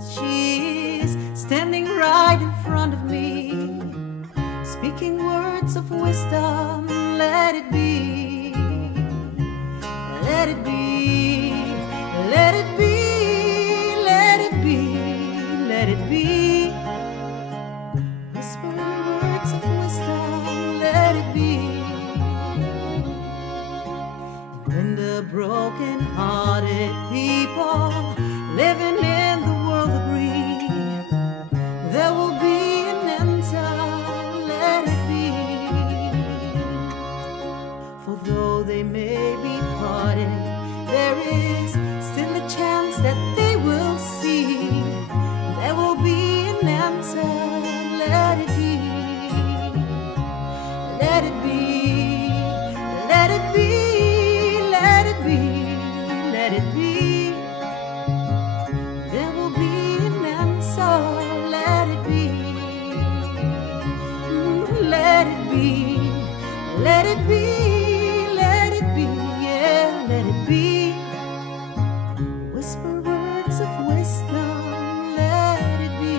She's standing right in front of me, speaking words of wisdom. Let it be, let it be, let it be, let it be, let it be. Whisper words of wisdom, let it be. And when the broken-hearted people living in the world agree, there will be an answer. Let it be. For though they may be parted, there is still a chance that they will see. There will be an answer. Let it be. Let it be. Let it be. Let it be. Let it be. There will be an answer. Let it be. Let it be. Let it be. Let it be. Yeah, let it be. Whisper words of wisdom. Let it be.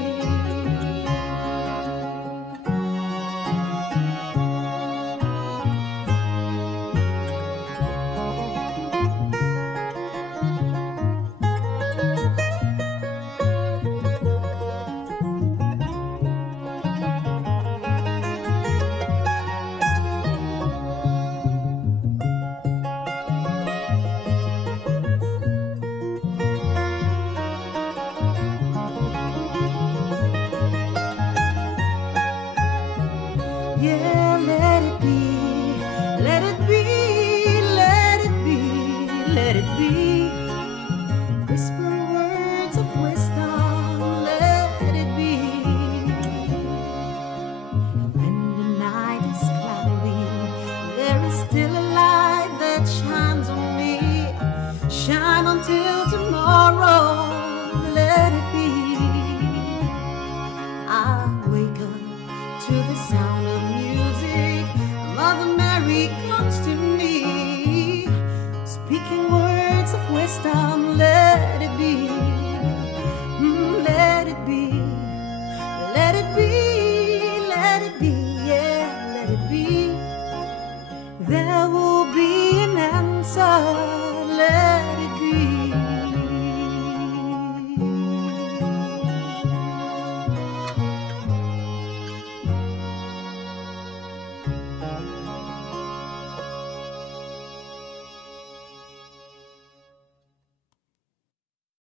Yeah, let it be, let it be, let it be, let it be. Whisper words of wisdom, let it be. And when the night is cloudy, there is still a light that shines on me. Shine until tomorrow, let it be. I wake up to the sound of music. Mother Mary comes to me, speaking words of wisdom. Let it be, let it be, let it be, let it be, yeah, let it be. There will be an answer.